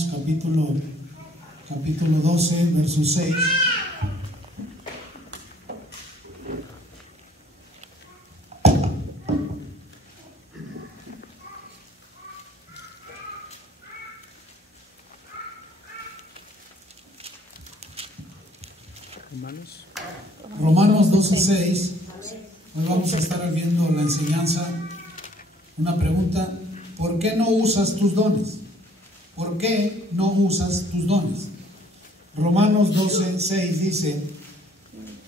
Romanos capítulo 12, verso 6. Romanos 12, 6. Hoy vamos a estar viendo la enseñanza. Una pregunta: ¿por qué no usas tus dones? ¿Por qué no usas tus dones? Romanos 12, 6 dice: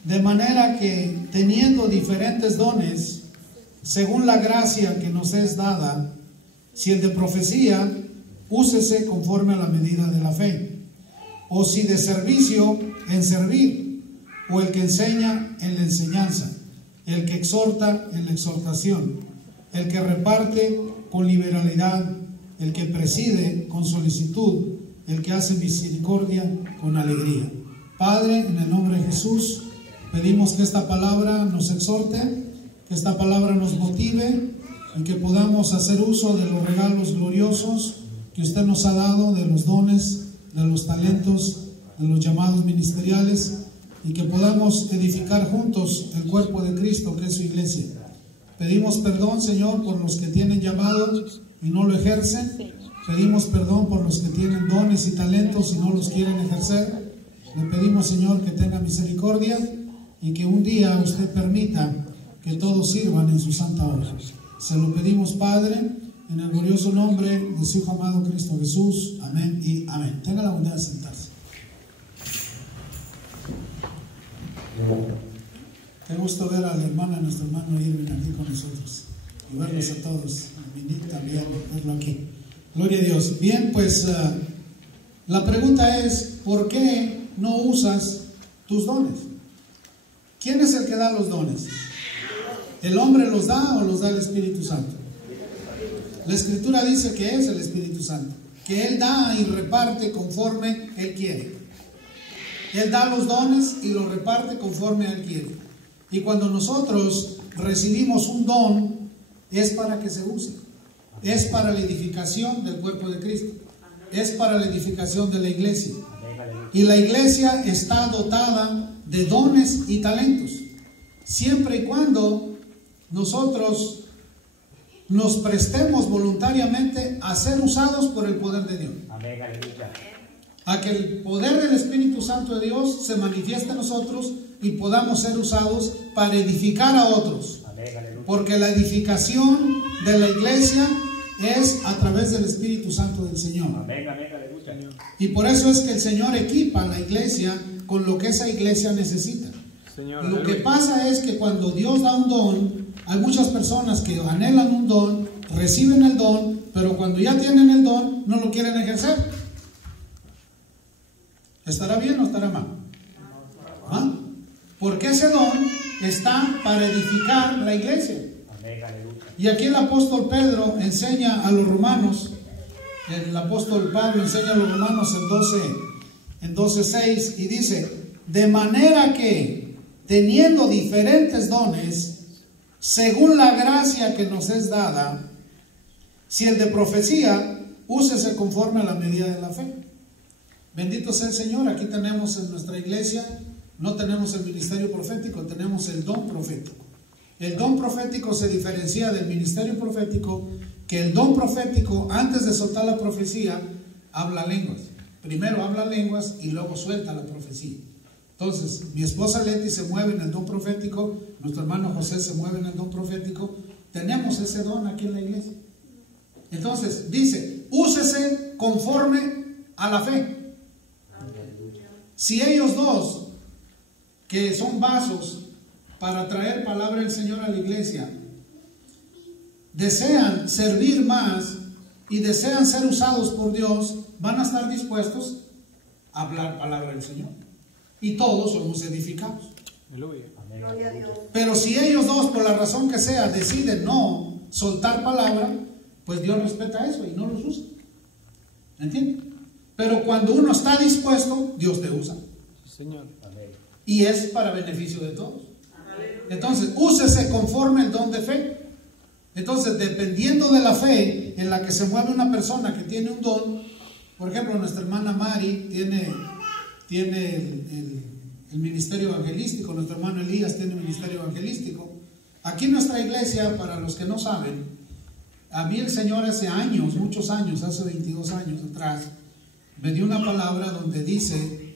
de manera que teniendo diferentes dones, según la gracia que nos es dada, si el de profecía, úsese conforme a la medida de la fe, o si de servicio, en servir, o el que enseña, en la enseñanza, el que exhorta, en la exhortación, el que reparte, con liberalidad, el que preside, con solicitud, el que hace misericordia, con alegría. Padre, en el nombre de Jesús, pedimos que esta palabra nos exhorte, que esta palabra nos motive y que podamos hacer uso de los regalos gloriosos que usted nos ha dado, de los dones, de los talentos, de los llamados ministeriales, y que podamos edificar juntos el cuerpo de Cristo, que es su iglesia. Pedimos perdón, Señor, por los que tienen llamado y no lo ejercen. Pedimos perdón por los que tienen dones y talentos y no los quieren ejercer. Le pedimos, Señor, que tenga misericordia y que un día usted permita que todos sirvan en su santa obra. Se lo pedimos, Padre, en el glorioso nombre de su Hijo amado Cristo Jesús. Amén y amén. Tenga la bondad de sentarse. Qué gusto ver a la hermana, nuestro hermano Irving aquí con nosotros y verlos a todos. A Minic también, verlo aquí. Gloria a Dios. Bien, pues la pregunta es: ¿por qué no usas tus dones? ¿Quién es el que da los dones? ¿El hombre los da o los da el Espíritu Santo? La Escritura dice que es el Espíritu Santo, que Él da y reparte conforme Él quiere. Él da los dones y los reparte conforme Él quiere. Y cuando nosotros recibimos un don, es para que se use. Es para la edificación del cuerpo de Cristo. Es para la edificación de la iglesia. Y la iglesia está dotada de dones y talentos, siempre y cuando nosotros nos prestemos voluntariamente a ser usados por el poder de Dios. A que el poder del Espíritu Santo de Dios se manifieste en nosotros y podamos ser usados para edificar a otros. Porque la edificación de la iglesia es a través del Espíritu Santo del Señor. Y por eso es que el Señor equipa a la iglesia con lo que esa iglesia necesita. Lo que pasa es que cuando Dios da un don, hay muchas personas que anhelan un don, reciben el don, pero cuando ya tienen el don, no lo quieren ejercer. ¿Estará bien o estará mal? ¿Ah? Porque ese don está para edificar la iglesia. Y aquí el apóstol Pedro enseña a los romanos, el apóstol Pablo enseña a los romanos en 12:6 y dice: de manera que teniendo diferentes dones, según la gracia que nos es dada, si el de profecía, úsese conforme a la medida de la fe. Bendito sea el Señor. Aquí tenemos en nuestra iglesia, no tenemos el ministerio profético, tenemos el don profético. El don profético se diferencia del ministerio profético, que el don profético, antes de soltar la profecía, habla lenguas. Primero habla lenguas y luego suelta la profecía. Entonces, mi esposa Leti se mueve en el don profético, nuestro hermano José se mueve en el don profético. Tenemos ese don aquí en la iglesia. Entonces, dice: úsese conforme a la fe. Si ellos dos, que son vasos para traer palabra del Señor a la iglesia, desean servir más y desean ser usados por Dios, van a estar dispuestos a hablar palabra del Señor. Y todos somos edificados. Pero si ellos dos, por la razón que sea, deciden no soltar palabra, pues Dios respeta eso y no los usa. ¿Entiendes? Pero cuando uno está dispuesto, Dios te usa. Señor. Y es para beneficio de todos. Entonces, úsese conforme el don de fe. Entonces, dependiendo de la fe en la que se mueve una persona que tiene un don, Por ejemplo, nuestra hermana Mari tiene el ministerio evangelístico, nuestro hermano Elías tiene el ministerio evangelístico. Aquí en nuestra iglesia, para los que no saben, a mí el Señor hace años, muchos años, hace 22 años atrás, me dio una palabra donde dice,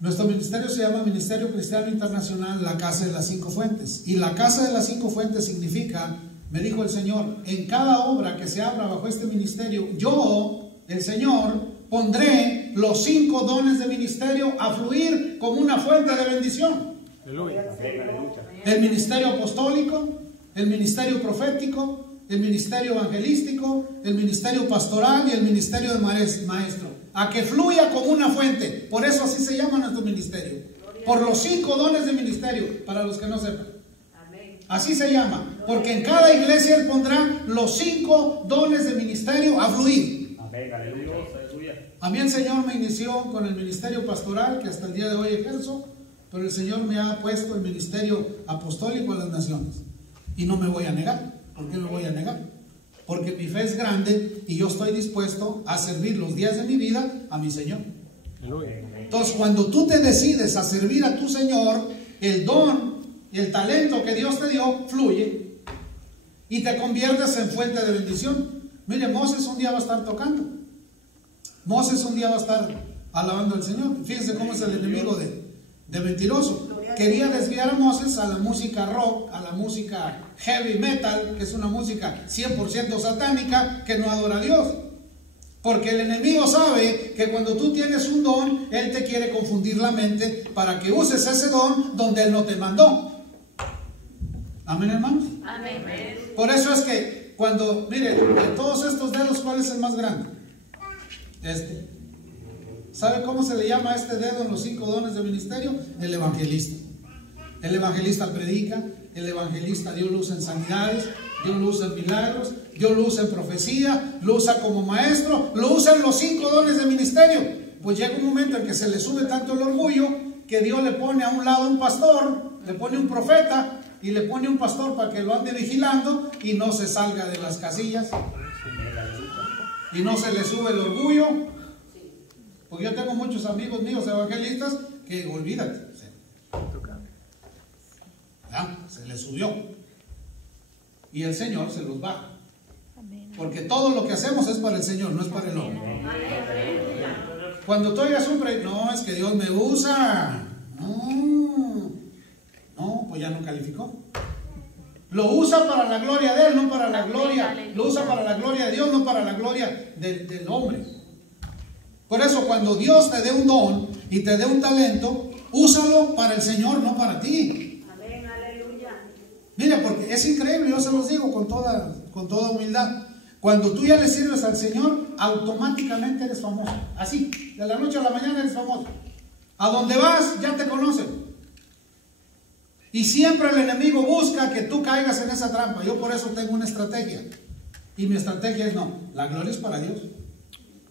nuestro ministerio se llama Ministerio Cristiano Internacional, la Casa de las Cinco Fuentes. Y la Casa de las Cinco Fuentes significa, me dijo el Señor, en cada obra que se abra bajo este ministerio, yo, el Señor, pondré los 5 dones de ministerio a fluir como una fuente de bendición. El ministerio apostólico, el ministerio profético, el ministerio evangelístico, el ministerio pastoral y el ministerio de maestro, a que fluya como una fuente. Por eso así se llama nuestro ministerio, por los 5 dones de ministerio, para los que no sepan. Así se llama, porque en cada iglesia Él pondrá los 5 dones de ministerio a fluir. A mí el Señor me inició con el ministerio pastoral, que hasta el día de hoy ejerzo, pero el Señor me ha puesto el ministerio apostólico a las naciones. Y no me voy a negar. ¿Por qué me voy a negar? Porque mi fe es grande y yo estoy dispuesto a servir los días de mi vida a mi Señor. Entonces, cuando tú te decides a servir a tu Señor, el don y el talento que Dios te dio fluye y te conviertes en fuente de bendición. Mire, Moisés un día va a estar tocando. Moisés un día va a estar alabando al Señor. Fíjense cómo es el enemigo de mentiroso. Quería desviar a Moisés a la música rock, a la música heavy metal, que es una música 100% satánica, que no adora a Dios. Porque el enemigo sabe que cuando tú tienes un don, él te quiere confundir la mente para que uses ese don donde él no te mandó. Amén, hermanos. Amén. Por eso es que cuando, mire, de todos estos dedos, ¿cuál es el más grande? Este. ¿Sabe cómo se le llama a este dedo en los 5 dones de ministerio? El evangelista. El evangelista predica, el evangelista Dios lo usa en sanidades, Dios lo usa en milagros, Dios lo usa en profecía, lo usa como maestro, lo usa en los 5 dones de ministerio. Pues llega un momento en que se le sube tanto el orgullo que Dios le pone a un lado un pastor, le pone un profeta y le pone un pastor para que lo ande vigilando y no se salga de las casillas y no se le sube el orgullo. Porque yo tengo muchos amigos míos evangelistas que, olvídate, se les subió. Y el Señor se los baja. Porque todo lo que hacemos es para el Señor, no es para el hombre. Cuando tú oigas un no, es que Dios me usa. No, pues ya no calificó. Lo usa para la gloria de Él, no para la gloria. Lo usa para la gloria de Dios, no para la gloria del hombre. Por eso cuando Dios te dé un don y te dé un talento, úsalo para el Señor, no para ti. Amén, aleluya. Mira, porque es increíble, yo se los digo con toda humildad. Cuando tú ya le sirves al Señor, automáticamente eres famoso. Así, de la noche a la mañana eres famoso. A donde vas, ya te conocen. Y siempre el enemigo busca que tú caigas en esa trampa. Yo por eso tengo una estrategia. Y mi estrategia es no, la gloria es para Dios.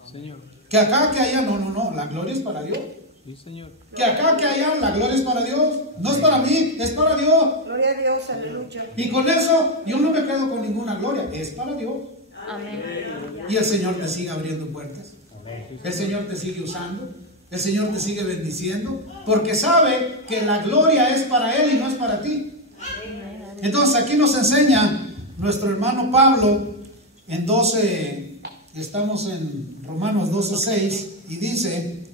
Señor. Que acá, que allá, no, la gloria es para Dios. Sí, Señor. Que acá, que allá, la gloria es para Dios. No es para mí, es para Dios. Gloria a Dios, aleluya. Y con eso, yo no me quedo con ninguna gloria, es para Dios. Amén. Y el Señor te sigue abriendo puertas. El Señor te sigue usando. El Señor te sigue bendiciendo. Porque sabe que la gloria es para Él y no es para ti. Entonces aquí nos enseña nuestro hermano Pablo en 12... Estamos en Romanos 12:6 y dice: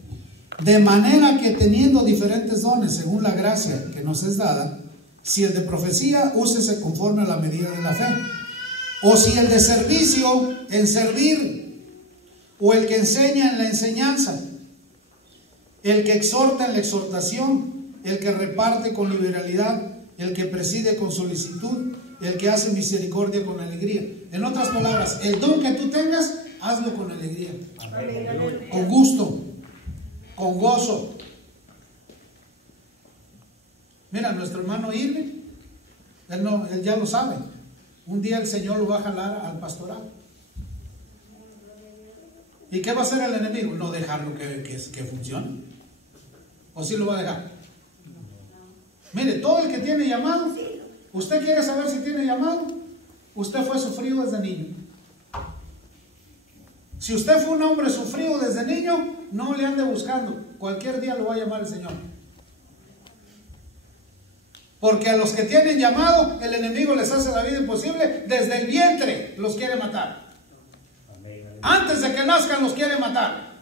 de manera que teniendo diferentes dones según la gracia que nos es dada, si el de profecía, úsese conforme a la medida de la fe, o si el de servicio, en servir, o el que enseña en la enseñanza, el que exhorta en la exhortación, el que reparte con liberalidad, el que preside con solicitud, el que hace misericordia con alegría. En otras palabras, el don que tú tengas, hazlo con alegría, con gusto, con gozo. Mira, nuestro hermano Irving, él ya lo sabe. Un día el Señor lo va a jalar al pastoral. ¿Y qué va a hacer el enemigo? No dejarlo que funcione. ¿O sí lo va a dejar? Mire, todo el que tiene llamado, usted quiere saber si tiene llamado, usted fue sufrido desde niño. Si usted fue un hombre sufrido desde niño, no le ande buscando. Cualquier día lo va a llamar el Señor. Porque a los que tienen llamado, el enemigo les hace la vida imposible. Desde el vientre los quiere matar. Antes de que nazcan los quiere matar.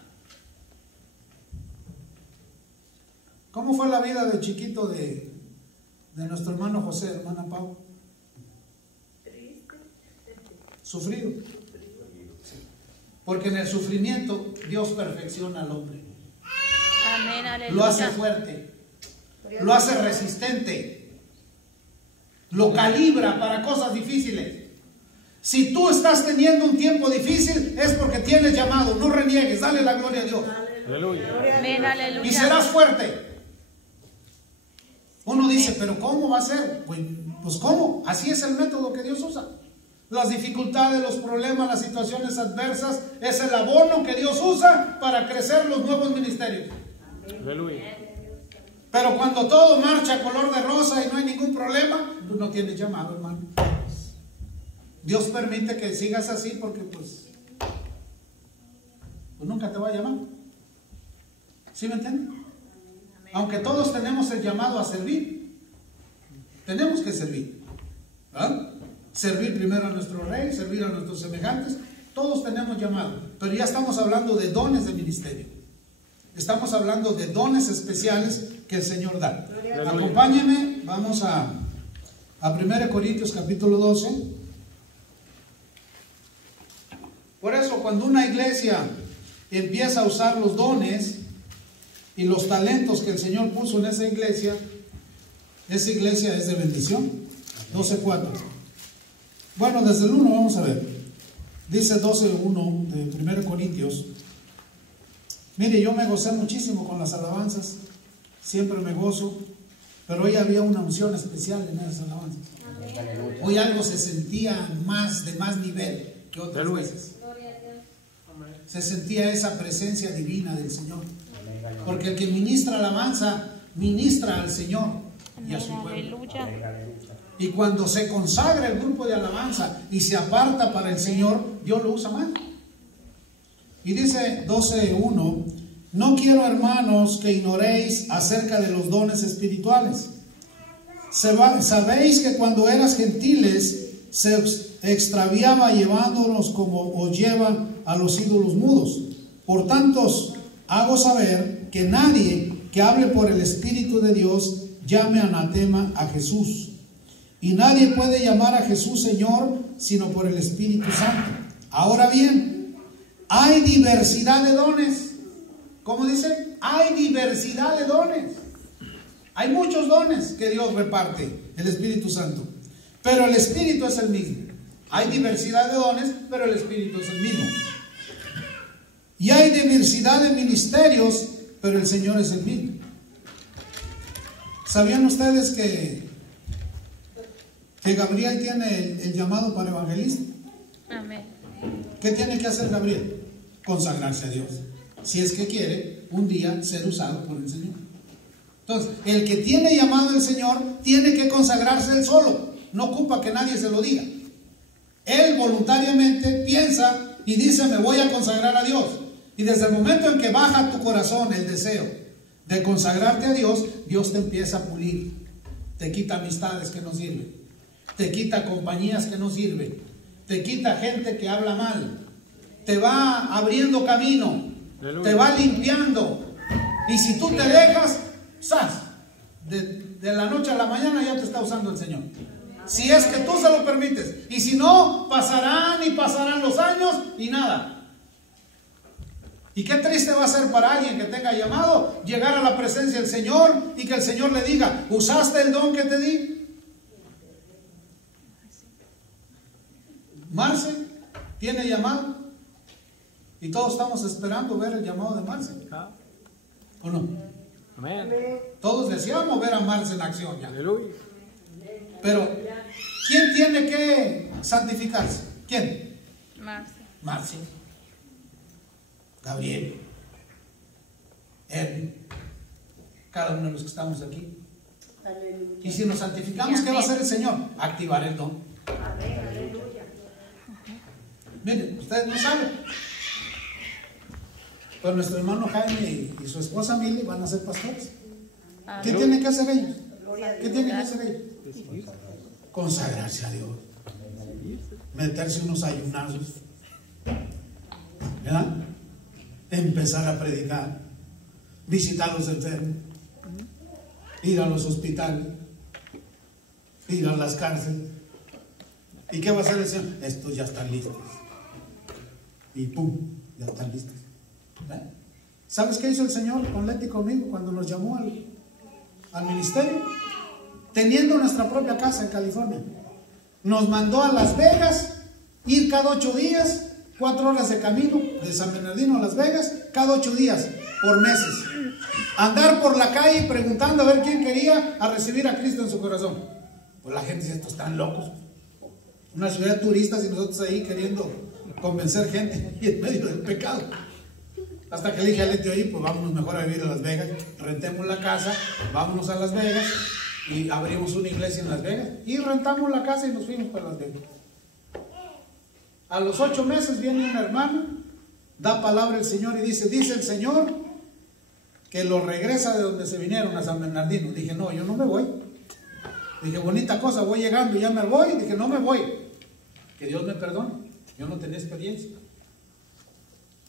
¿Cómo fue la vida de chiquito de nuestro hermano José, hermana Pau? Sufrido. Porque en el sufrimiento Dios perfecciona al hombre. Amén, aleluya. Lo hace fuerte, lo hace resistente, lo calibra para cosas difíciles. Si tú estás teniendo un tiempo difícil, es porque tienes llamado. No reniegues, dale la gloria a Dios. Aleluya. Amén, aleluya. Y serás fuerte. Uno dice, pero ¿cómo va a ser? Pues ¿cómo? Así es el método que Dios usa. Las dificultades, los problemas, las situaciones adversas, es el abono que Dios usa para crecer los nuevos ministerios. Aleluya. Pero cuando todo marcha color de rosa y no hay ningún problema, tú no tienes llamado, hermano. Dios permite que sigas así porque pues nunca te va a llamar. ¿Sí me entienden? Aunque todos tenemos el llamado a servir, tenemos que servir. ¿Ah? Servir primero a nuestro rey, servir a nuestros semejantes. Todos tenemos llamado, pero ya estamos hablando de dones de ministerio. Estamos hablando de dones especiales que el Señor da. Acompáñenme, vamos a 1 Corintios capítulo 12. Por eso cuando una iglesia empieza a usar los dones y los talentos que el Señor puso en esa iglesia es de bendición. 12:4. Bueno, desde el 1 vamos a ver. Dice 12:1 de 1 Corintios. Mire, yo me gocé muchísimo con las alabanzas. Siempre me gozo. Pero hoy había una unción especial en esas alabanzas. Hoy algo se sentía de más nivel que otras veces. Se sentía esa presencia divina del Señor. Porque el que ministra alabanza, ministra al Señor y a su pueblo. Y cuando se consagra el grupo de alabanza y se aparta para el Señor, Dios lo usa más. Y dice 12:1, no quiero, hermanos, que ignoréis acerca de los dones espirituales. Sabéis que cuando eras gentiles se extraviaba llevándonos como os lleva a los ídolos mudos. Por tanto, hago saber que nadie que hable por el Espíritu de Dios llame anatema a Jesús. Y nadie puede llamar a Jesús Señor sino por el Espíritu Santo. Ahora bien, hay diversidad de dones. ¿Cómo dice? Hay diversidad de dones. Hay muchos dones que Dios reparte, el Espíritu Santo. Pero el Espíritu es el mismo. Hay diversidad de dones, pero el Espíritu es el mismo. Y hay diversidad de ministerios, pero el Señor es el mismo. ¿Sabían ustedes que Gabriel tiene el llamado para evangelista? Amén. ¿Qué tiene que hacer Gabriel? Consagrarse a Dios. Si es que quiere un día ser usado por el Señor. Entonces, el que tiene llamado al Señor tiene que consagrarse él solo. No ocupa que nadie se lo diga. Él voluntariamente piensa y dice, me voy a consagrar a Dios. Y desde el momento en que baja a tu corazón el deseo de consagrarte a Dios, Dios te empieza a pulir. Te quita amistades que no sirven. Te quita compañías que no sirven. Te quita gente que habla mal. Te va abriendo camino. Aleluya. Te va limpiando. Y si tú te dejas, ¡zas! De la noche a la mañana ya te está usando el Señor. Si es que tú se lo permites. Y si no, pasarán y pasarán los años y nada. Y qué triste va a ser para alguien que tenga llamado llegar a la presencia del Señor y que el Señor le diga, ¿usaste el don que te di? Marce tiene llamado y todos estamos esperando ver el llamado de Marce. ¿O no? Amén. Todos deseamos ver a Marce en acción ya. Aleluya. Pero ¿quién tiene que santificarse? ¿Quién? Marce. Gabriel, Edwin, cada uno de los que estamos aquí. Aleluya. Y si nos santificamos, ¿qué va a hacer el Señor? Activar el don. Amén. Aleluya. Miren, ustedes no saben, Pues nuestro hermano Jaime y su esposa Mili van a ser pastores. ¿Qué Amén. tienen que hacer ellos? ¿Qué tienen que hacer ellos? Consagrarse a Dios. Meterse unos ayunazos. ¿Verdad? Empezar a predicar. Visitar a los enfermos. Ir a los hospitales. Ir a las cárceles. ¿Y qué va a hacer el Señor? Estos ya están listos. Y pum, ya están listos. ¿Eh? ¿Sabes qué hizo el Señor con Leti y conmigo cuando nos llamó al ministerio? Teniendo nuestra propia casa en California, nos mandó a Las Vegas, ir cada 8 días, 4 horas de camino de San Bernardino a Las Vegas, cada 8 días, por meses. Andar por la calle preguntando a ver quién quería a recibir a Cristo en su corazón. Pues la gente dice, estos están locos. Una ciudad de turistas y nosotros ahí queriendo convencer gente y en medio del pecado. Hasta que le dije a Leti, oye, pues vámonos mejor a vivir a Las Vegas, rentemos la casa, vámonos a Las Vegas y abrimos una iglesia en Las Vegas y rentamos la casa y nos fuimos para Las Vegas. A los 8 meses viene un hermano, da palabra el Señor y dice el Señor que lo regresa de donde se vinieron a San Bernardino. Dije, no, yo no me voy. Dije, bonita cosa, voy llegando, ya me voy. Dije, no me voy. Que Dios me perdone, yo no tenía experiencia.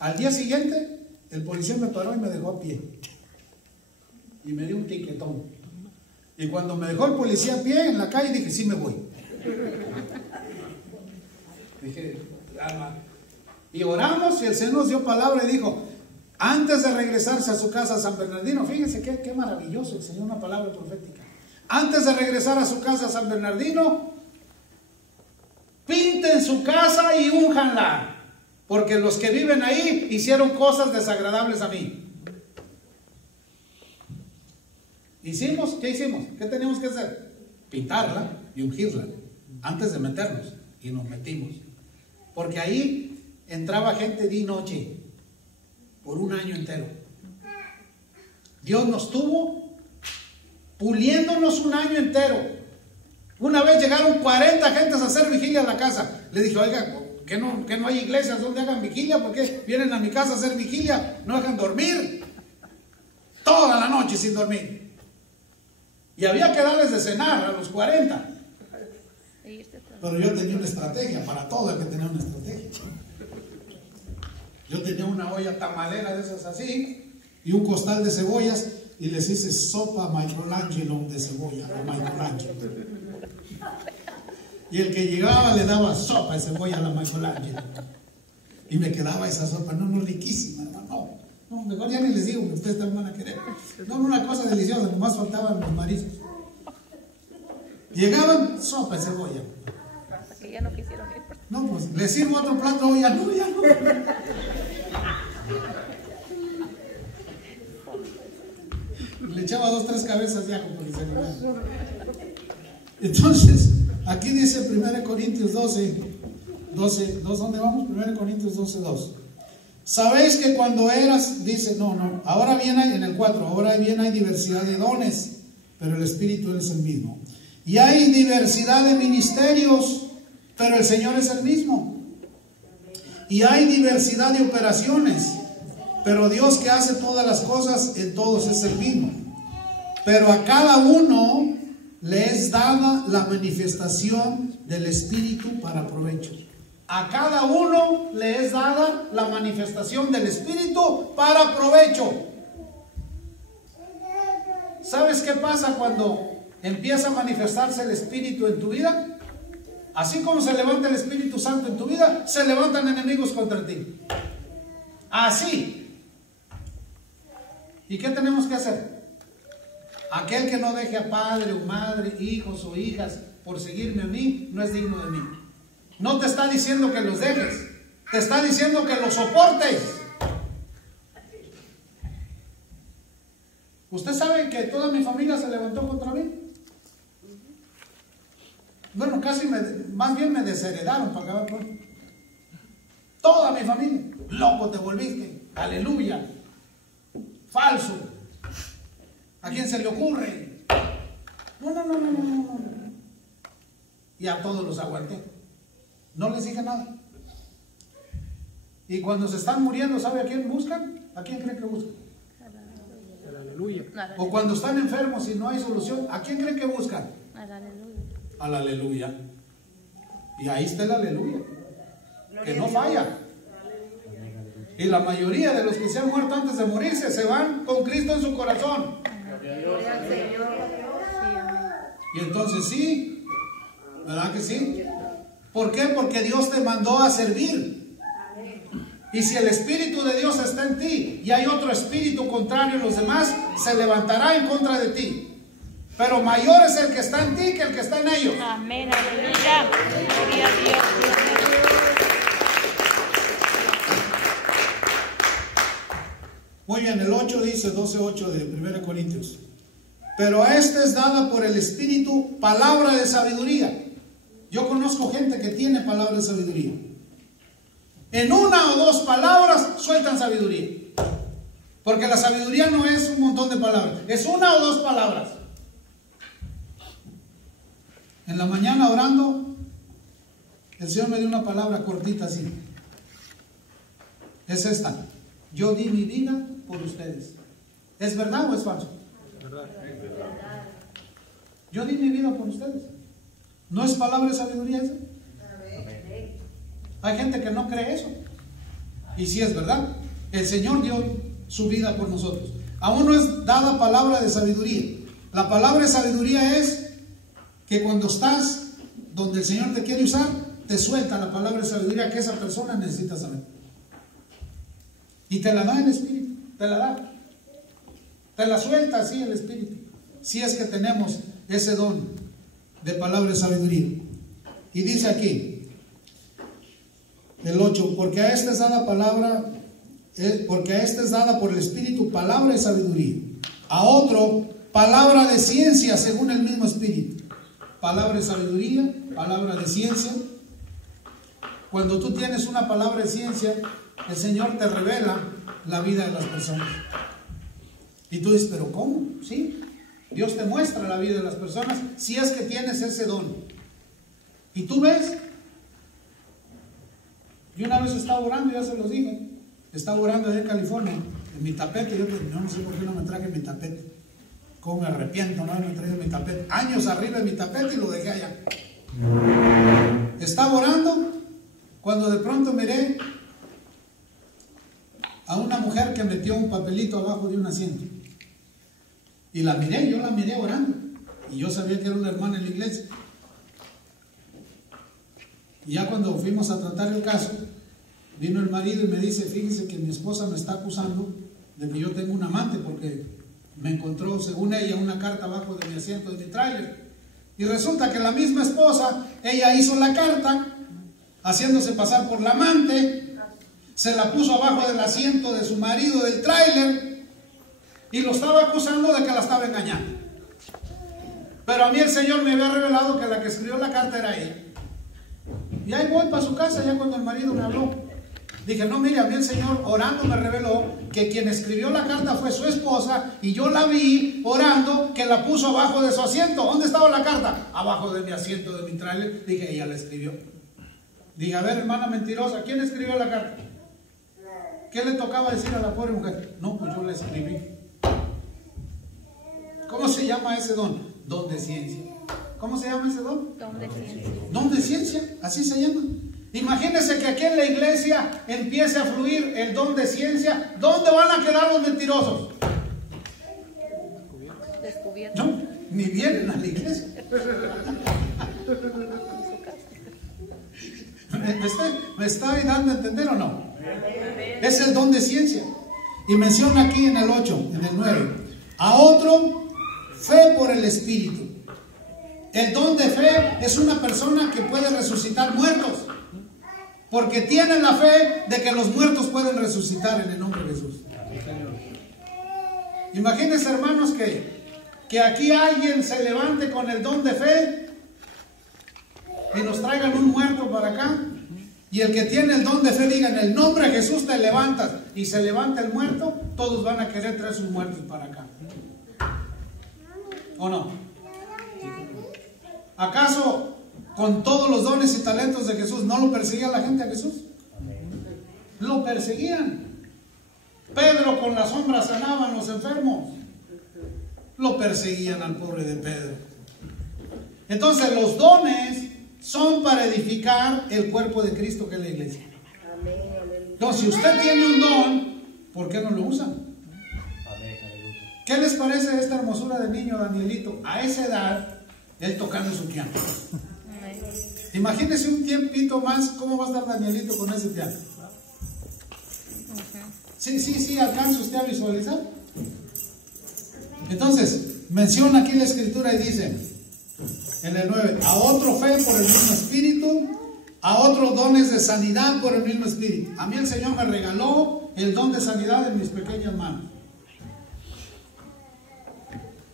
Al día siguiente, el policía me paró y me dejó a pie. Y me dio un tiquetón. Y cuando me dejó el policía a pie en la calle, dije, sí me voy. Dije, alma. Y oramos y el Señor nos dio palabra y dijo, antes de regresarse a su casa a San Bernardino, fíjense qué maravilloso el Señor, una palabra profética. Antes de regresar a su casa a San Bernardino, pinten su casa y únjanla. Porque los que viven ahí hicieron cosas desagradables a mí. ¿Hicimos? ¿Qué hicimos? ¿Qué teníamos que hacer? Pintarla y ungirla antes de meternos. Y nos metimos. Porque ahí entraba gente día y noche por un año entero. Dios nos tuvo puliéndonos un año entero. Una vez llegaron 40 gentes a hacer vigilia en la casa. Le dije, oiga, que no hay iglesias donde hagan vigilia, porque vienen a mi casa a hacer vigilia, no dejan dormir toda la noche sin dormir. Y había que darles de cenar a los 40. Pero yo tenía una estrategia, para todo hay que tener una estrategia. Yo tenía una olla tamalera de esas así, y un costal de cebollas, y les hice sopa Michelangelo de cebolla, a Michelangelo. Y el que llegaba le daba sopa de cebolla a la Michelangelo. Y me quedaba esa sopa, no, riquísima, hermano. No, mejor ya ni les digo, que ustedes también van a querer. No, una cosa deliciosa, nomás faltaban los mariscos. Llegaban, sopa de cebolla. Que ya no quisieron ir. No, pues, ¿les sirvo otro plato? Ya no. Le echaba 2 o 3 cabezas de ajo por el celular. Entonces, aquí dice 1 Corintios 12, ¿dónde vamos? 1 Corintios 12, 2. Sabéis que cuando eras, dice, ahora bien hay, en el 4, ahora bien hay diversidad de dones, pero el Espíritu es el mismo. Y hay diversidad de ministerios, pero el Señor es el mismo. Y hay diversidad de operaciones, pero Dios que hace todas las cosas en todos es el mismo. Pero a cada uno le es dada la manifestación del Espíritu para provecho. A cada uno le es dada la manifestación del Espíritu para provecho. ¿Sabes qué pasa cuando empieza a manifestarse el Espíritu en tu vida? Así como se levanta el Espíritu Santo en tu vida, se levantan enemigos contra ti. Así. ¿Y qué tenemos que hacer? Aquel que no deje a padre o madre, hijos o hijas por seguirme a mí, no es digno de mí. No te está diciendo que los dejes, te está diciendo que los soportes. ¿Usted sabe que toda mi familia se levantó contra mí? Bueno, más bien me desheredaron para acabar con toda mi familia. Loco te volviste, aleluya, falso. ¿A quién se le ocurre? No. Y a todos los aguanté. No les dije nada. Y cuando se están muriendo, ¿sabe a quién buscan? ¿A quién creen que buscan? El aleluya. O cuando están enfermos y no hay solución, ¿a quién creen que buscan? Al aleluya. Al aleluya. Y ahí está el aleluya, que no falla. Y la mayoría de los que se han muerto antes de morirse se van con Cristo en su corazón. Y entonces sí, ¿verdad que sí? ¿Por qué? Porque Dios te mandó a servir. Y si el Espíritu de Dios está en ti y hay otro espíritu contrario en los demás, se levantará en contra de ti. Pero mayor es el que está en ti que el que está en ellos. Amén, aleluya. Gloria a Dios. Muy bien, el 8 dice, 12:8 de 1 Corintios. Pero a este es dada por el Espíritu palabra de sabiduría. Yo conozco gente que tiene palabra de sabiduría. En una o dos palabras sueltan sabiduría. Porque la sabiduría no es un montón de palabras, es una o dos palabras. En la mañana orando, el Señor me dio una palabra cortita así. Es esta: yo di mi vida por ustedes. ¿Es verdad o es falso? Yo di mi vida por ustedes. ¿No es palabra de sabiduría eso? Hay gente que no cree eso. Y sí es verdad. El Señor dio su vida por nosotros. Aún no es dada palabra de sabiduría. La palabra de sabiduría es que cuando estás donde el Señor te quiere usar, te suelta la palabra de sabiduría que esa persona necesita saber. Y te la da el Espíritu, te la da. Te la suelta así el Espíritu. Si es que tenemos ese don de palabra de sabiduría. Y dice aquí, el 8, porque a este es dada palabra, porque a este es dada por el Espíritu palabra de sabiduría. A otro, palabra de ciencia según el mismo Espíritu. Palabra de sabiduría, palabra de ciencia. Cuando tú tienes una palabra de ciencia, el Señor te revela la vida de las personas. Y tú dices, ¿pero cómo? Sí, Dios te muestra la vida de las personas si es que tienes ese don. Y tú ves. Yo una vez estaba orando, ya se los dije, estaba orando allá en California, en mi tapete. Yo no sé por qué no me traje mi tapete. Cómo me arrepiento, no me traje mi tapete. Años arriba de mi tapete y lo dejé allá. Estaba orando cuando de pronto miré a una mujer que metió un papelito abajo de un asiento. Y la miré, yo la miré orando. Y yo sabía que era una hermana en la iglesia. Y ya cuando fuimos a tratar el caso, vino el marido y me dice, fíjese que mi esposa me está acusando de que yo tengo un amante porque me encontró, según ella, una carta abajo de mi asiento de mi tráiler. Y resulta que la misma esposa, ella hizo la carta, haciéndose pasar por la amante, se la puso abajo del asiento de su marido del tráiler y lo estaba acusando de que la estaba engañando. Pero a mí el Señor me había revelado que la que escribió la carta era ella. Y ahí voy para su casa ya cuando el marido me habló. Dije, no, mire, a mí el Señor orando me reveló que quien escribió la carta fue su esposa y yo la vi orando que la puso abajo de su asiento. ¿Dónde estaba la carta? Abajo de mi asiento de mi tráiler. Dije, ella la escribió. Dije, a ver, hermana mentirosa, ¿quién escribió la carta? ¿Qué le tocaba decir a la pobre mujer? No, pues yo la escribí. ¿Cómo se llama ese don? Don de ciencia. ¿Cómo se llama ese don? Don de ciencia. Don de ciencia, así se llama. Imagínense que aquí en la iglesia empiece a fluir el don de ciencia. ¿Dónde van a quedar los mentirosos? Descubierto. No, ni vienen a la iglesia. ¿Me está dando a entender o no? Es el don de ciencia. Y menciona aquí en el 8, en el 9. A otro, fe por el Espíritu. El don de fe es una persona que puede resucitar muertos. Porque tiene la fe de que los muertos pueden resucitar en el nombre de Jesús. Imagínense, hermanos, que aquí alguien se levante con el don de fe y nos traigan un muerto para acá. Y el que tiene el don de fe diga, en el nombre de Jesús te levantas. Y se levanta el muerto, todos van a querer traer sus muertos para acá. ¿O no? ¿Acaso con todos los dones y talentos de Jesús no lo perseguía la gente a Jesús? Lo perseguían. Pedro con la sombra sanaban los enfermos. Lo perseguían al pobre de Pedro. Entonces los dones son para edificar el cuerpo de Cristo, que es la iglesia. Entonces, si usted tiene un don, ¿por qué no lo usa? ¿Qué les parece esta hermosura de niño, Danielito? A esa edad, él tocando su piano. Imagínese un tiempito más, ¿cómo va a estar Danielito con ese piano? Sí, alcanza usted a visualizar. Entonces, menciona aquí la escritura y dice, en el 9, a otro fe por el mismo espíritu, a otros dones de sanidad por el mismo espíritu. A mí el Señor me regaló el don de sanidad en mis pequeñas manos.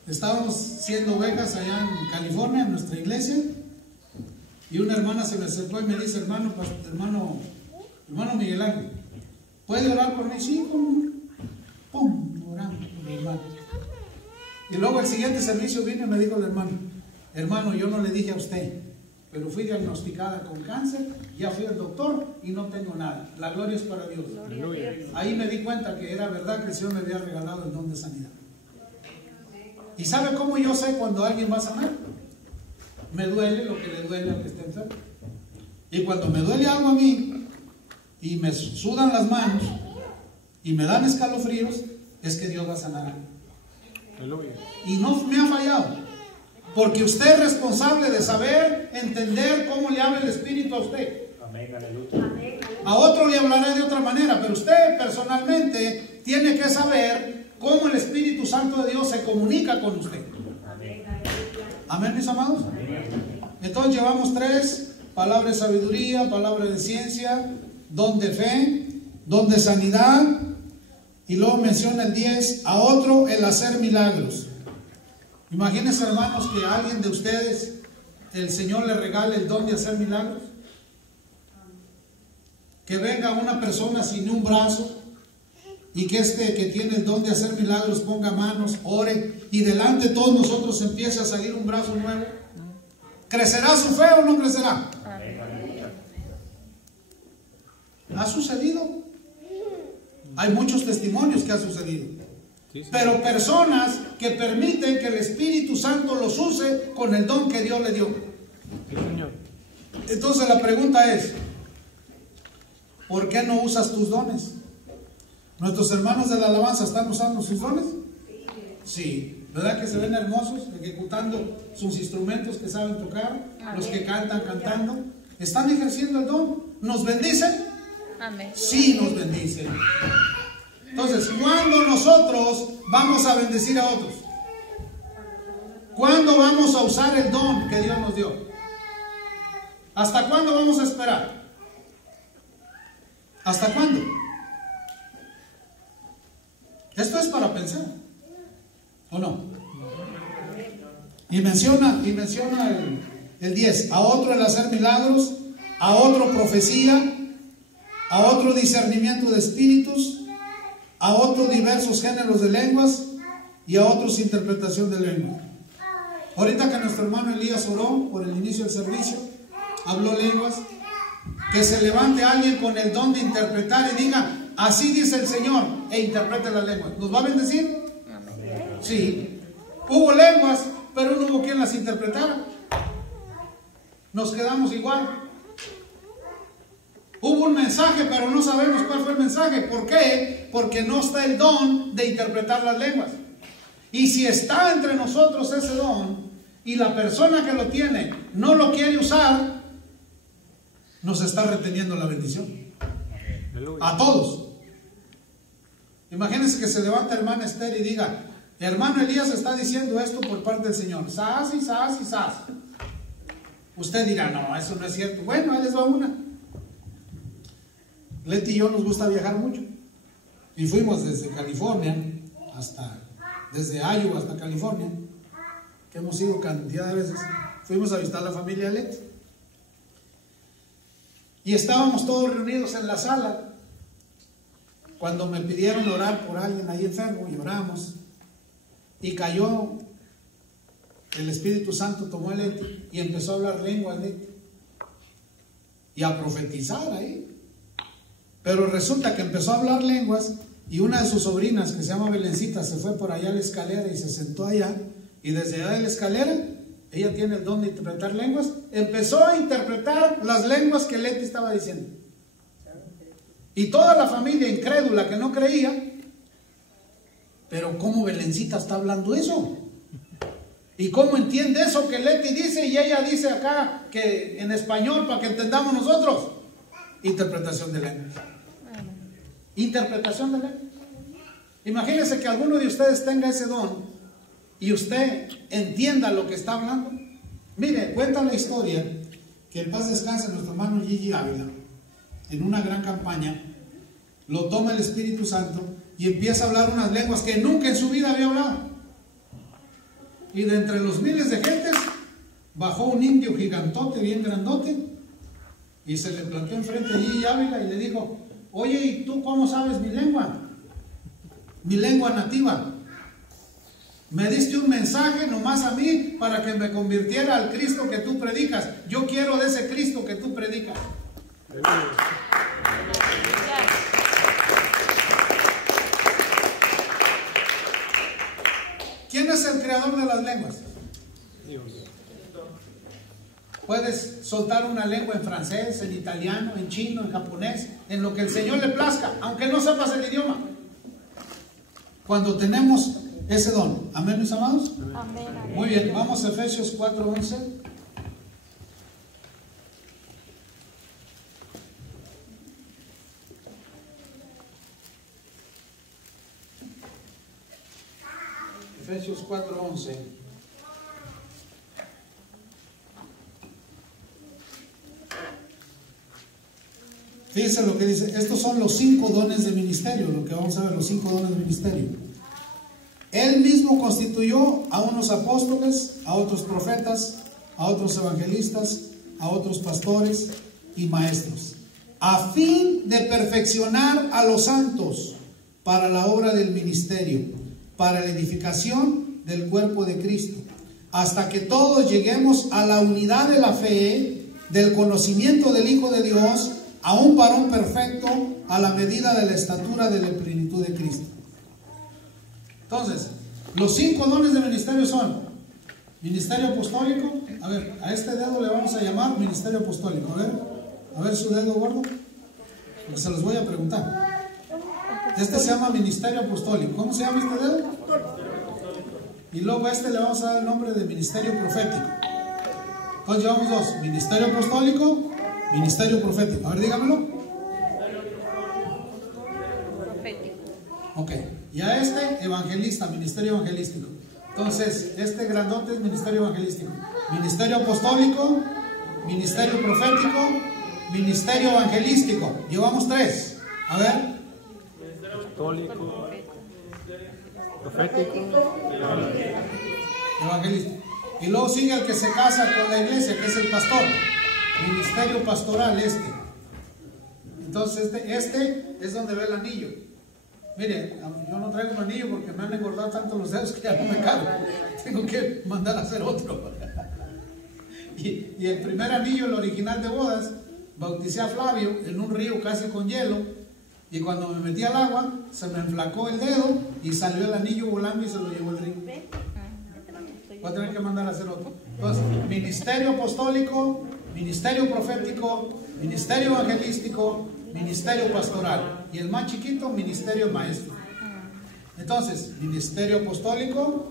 Estábamos siendo ovejas allá en California, en nuestra iglesia, y una hermana se me acercó y me dice, hermano Miguel Ángel, ¿puede orar por mí? Sí, pum, orando por mi hermano. Y luego el siguiente servicio vino y me dijo el hermano, yo no le dije a usted, pero fui diagnosticada con cáncer, ya fui al doctor y no tengo nada. La gloria es para Dios. Ahí me di cuenta que era verdad que el Señor me había regalado el don de sanidad. ¿Y sabe cómo yo sé cuando alguien va a sanar? Me duele lo que le duele al que está enfermo. Y cuando me duele algo a mí y me sudan las manos y me dan escalofríos, es que Dios va a sanar. Y no me ha fallado, porque usted es responsable de saber, entender cómo le habla el Espíritu a usted. A otro le hablará de otra manera, pero usted personalmente tiene que saber cómo el Espíritu Santo de Dios se comunica con usted. Amén, mis amados. Entonces llevamos 3: palabra de sabiduría, palabra de ciencia, don de fe, don de sanidad, y luego menciona el 10, a otro el hacer milagros. Imagínense, hermanos, que a alguien de ustedes el Señor le regale el don de hacer milagros. Que venga una persona sin un brazo y que que tiene el don de hacer milagros ponga manos, ore, y delante de todos nosotros empiece a salir un brazo nuevo. ¿Crecerá su fe o no crecerá? ¿Ha sucedido? Hay muchos testimonios que ha sucedido. Pero personas que permiten que el Espíritu Santo los use con el don que Dios le dio. Entonces la pregunta es, ¿por qué no usas tus dones? ¿Nuestros hermanos de la alabanza están usando sus dones? Sí. ¿Verdad que se ven hermosos ejecutando sus instrumentos que saben tocar? Amén. Los que cantan, cantando. ¿Están ejerciendo el don? ¿Nos bendicen? Amén. Sí, nos bendicen. Entonces, ¿cuándo nosotros vamos a bendecir a otros? ¿Cuándo vamos a usar el don que Dios nos dio? ¿Hasta cuándo vamos a esperar? ¿Hasta cuándo? Esto es para pensar, ¿o no? Y menciona el 10, a otro el hacer milagros, a otro profecía, a otro discernimiento de espíritus, a otros diversos géneros de lenguas y a otros interpretación de lenguas. Ahorita que nuestro hermano Elías oró por el inicio del servicio, habló lenguas, que se levante alguien con el don de interpretar y diga, así dice el Señor, e interprete las lenguas. ¿Nos va a bendecir? Sí. Hubo lenguas, pero no hubo quien las interpretara. Nos quedamos igual. Hubo un mensaje, pero no sabemos cuál fue el mensaje. ¿Por qué? Porque no está el don de interpretar las lenguas. Y si está entre nosotros ese don, y la persona que lo tiene no lo quiere usar, nos está reteniendo la bendición. A todos. Imagínense que se levanta hermana Esther y diga, hermano Elías está diciendo esto por parte del Señor. Sas y sas y sas. Usted dirá, no, eso no es cierto. Bueno, ahí les va una. Leti y yo nos gusta viajar mucho. Y fuimos desde California desde Iowa hasta California, que hemos ido cantidad de veces. Fuimos a visitar a la familia Leti. Y estábamos todos reunidos en la sala cuando me pidieron orar por alguien ahí enfermo, y oramos. Y cayó el Espíritu Santo, tomó a Leti y empezó a hablar lenguas, Leti, y a profetizar ahí. Pero resulta que empezó a hablar lenguas Y una de sus sobrinas, que se llama Belencita, se fue por allá a la escalera y se sentó allá. Y desde allá de la escalera, ella tiene el don de interpretar lenguas. Empezó a interpretar las lenguas que Leti estaba diciendo. Y toda la familia incrédula que no creía. Pero ¿cómo Belencita está hablando eso? ¿Y cómo entiende eso que Leti dice y ella dice acá que en español para que entendamos nosotros? Interpretación de lenguas. Interpretación de lenguas. Imagínense que alguno de ustedes tenga ese don y usted entienda lo que está hablando. Mire, cuenta la historia que en paz descanse nuestro hermano Gigi Ávila. En una gran campaña lo toma el Espíritu Santo y empieza a hablar unas lenguas que nunca en su vida había hablado. Y de entre los miles de gentes bajó un indio gigantote, bien grandote, y se le plantó enfrente de Gigi Ávila y le dijo: oye, ¿y tú cómo sabes mi lengua? Mi lengua nativa. Me diste un mensaje nomás a mí para que me convirtiera al Cristo que tú predicas. Yo quiero de ese Cristo que tú predicas. ¿Quién es el creador de las lenguas? Dios. Puedes soltar una lengua en francés, en italiano, en chino, en japonés, en lo que el Señor le plazca, aunque no sepas el idioma. Cuando tenemos ese don. ¿Amén, mis amados? Amén. Muy bien, vamos a Efesios 4:11. Efesios 4:11. Fíjense lo que dice. Estos son los 5 dones de ministerio. Lo que vamos a ver, los 5 dones de ministerio. Él mismo constituyó a unos apóstoles, a otros profetas, a otros evangelistas, a otros pastores y maestros, a fin de perfeccionar a los santos para la obra del ministerio, para la edificación del cuerpo de Cristo, hasta que todos lleguemos a la unidad de la fe, del conocimiento del Hijo de Dios, a un varón perfecto, a la medida de la estatura de la plenitud de Cristo. Entonces, los 5 dones de ministerio son: ministerio apostólico. A ver, a este dedo le vamos a llamar ministerio apostólico. A ver su dedo gordo, porque se los voy a preguntar. Este se llama ministerio apostólico. ¿Cómo se llama este dedo? Y luego a este le vamos a dar el nombre de ministerio profético. Entonces llevamos 2: ministerio apostólico, ministerio profético. A ver, dígamelo. Profético. Ok. Y a este, evangelista, ministerio evangelístico. Entonces, este grandote es ministerio evangelístico. Ministerio apostólico, ministerio profético, ministerio evangelístico. Llevamos 3. A ver. Apostólico, profético, Evangelista. Y luego sigue el que se casa con la iglesia, que es el pastor. Ministerio pastoral Entonces, este es donde ve el anillo. Mire, yo no traigo un anillo porque me han engordado tanto los dedos que ya no me cabe. Tengo que mandar a hacer otro. Y el primer anillo, el original de bodas, bauticé a Flavio en un río casi con hielo. Y cuando me metí al agua, se me enflacó el dedo y salió el anillo volando y se lo llevó el río. Voy a tener que mandar a hacer otro. Entonces, ministerio apostólico, ministerio profético, ministerio evangelístico, ministerio pastoral. Y el más chiquito, ministerio maestro. Entonces, ministerio apostólico,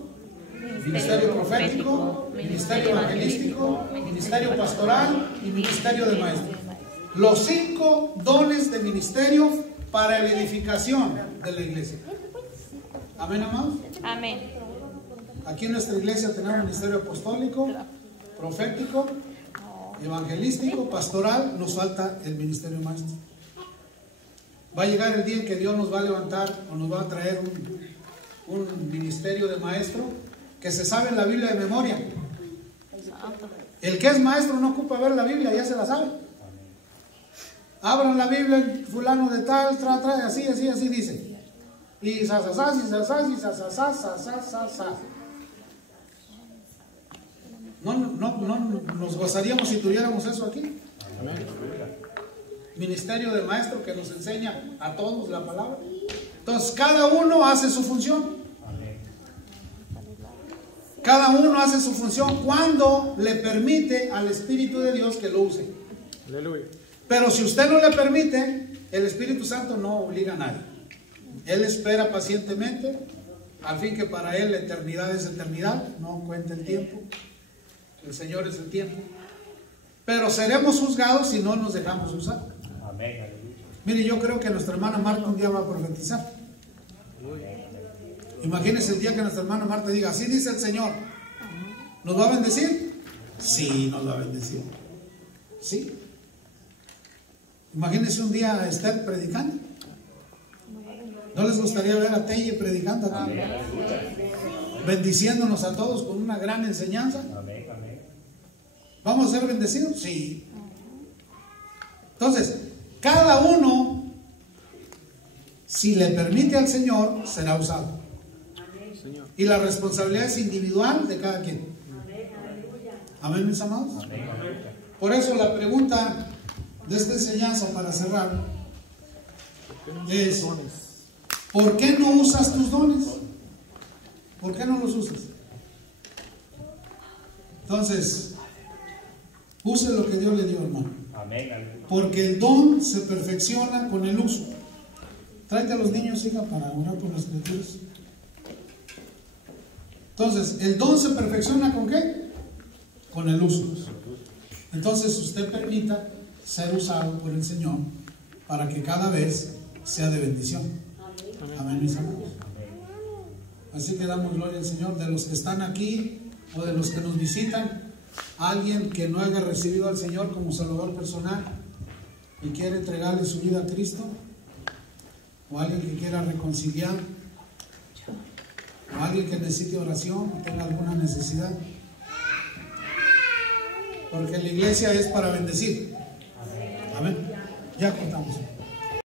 ministerio profético, ministerio evangelístico, ministerio pastoral y ministerio de maestro. Los 5 dones de ministerio para la edificación de la iglesia. Amén, amados. Amén. Aquí en nuestra iglesia tenemos ministerio apostólico, profético, evangelístico, pastoral. Nos falta el ministerio maestro. Va a llegar el día en que Dios nos va a levantar o nos va a traer un ministerio de maestro que se sabe en la Biblia de memoria. El que es maestro no ocupa ver la Biblia, ya se la sabe. Abran la Biblia, fulano de tal, trae así dice. Y sasasas, y sasas, y sasasas. No nos gozaríamos si tuviéramos eso aquí. Ministerio de maestro que nos enseña a todos la palabra. Entonces, cada uno hace su función. Cada uno hace su función cuando le permite al Espíritu de Dios que lo use. Aleluya. Pero si usted no le permite, el Espíritu Santo no obliga a nadie. Él espera pacientemente, al fin que para Él la eternidad es eternidad, no cuenta el tiempo. El Señor es el tiempo. Pero seremos juzgados si no nos dejamos usar. Amén. Mire, yo creo que nuestra hermana Marta un día va a profetizar. Imagínense el día que nuestra hermana Marta diga, así dice el Señor, ¿nos va a bendecir? Sí, nos va a bendecir. Sí. Imagínense un día a Esther predicando. ¿No les gustaría ver a Telle predicando acá? Bendiciéndonos a todos con una gran enseñanza. ¿Vamos a ser bendecidos? Sí. Entonces, cada uno, si le permite al Señor, será usado. Y la responsabilidad es individual de cada quien. Amén, mis amados. Por eso la pregunta de esta enseñanza para cerrar es: ¿por qué no usas tus dones? ¿Por qué no los usas? Entonces, use lo que Dios le dio, hermano. Porque el don se perfecciona con el uso. Tráete a los niños, hija, para orar por las criaturas. Entonces, el don se perfecciona ¿con qué? Con el uso. Entonces, usted permita ser usado por el Señor para que cada vez sea de bendición. Amén, mis amados. Así que damos gloria al Señor. De los que están aquí o de los que nos visitan, alguien que no haya recibido al Señor como Salvador personal y quiere entregarle su vida a Cristo, o alguien que quiera reconciliar, o alguien que necesite oración o tenga alguna necesidad, porque la iglesia es para bendecir. Amén. Ya contamos.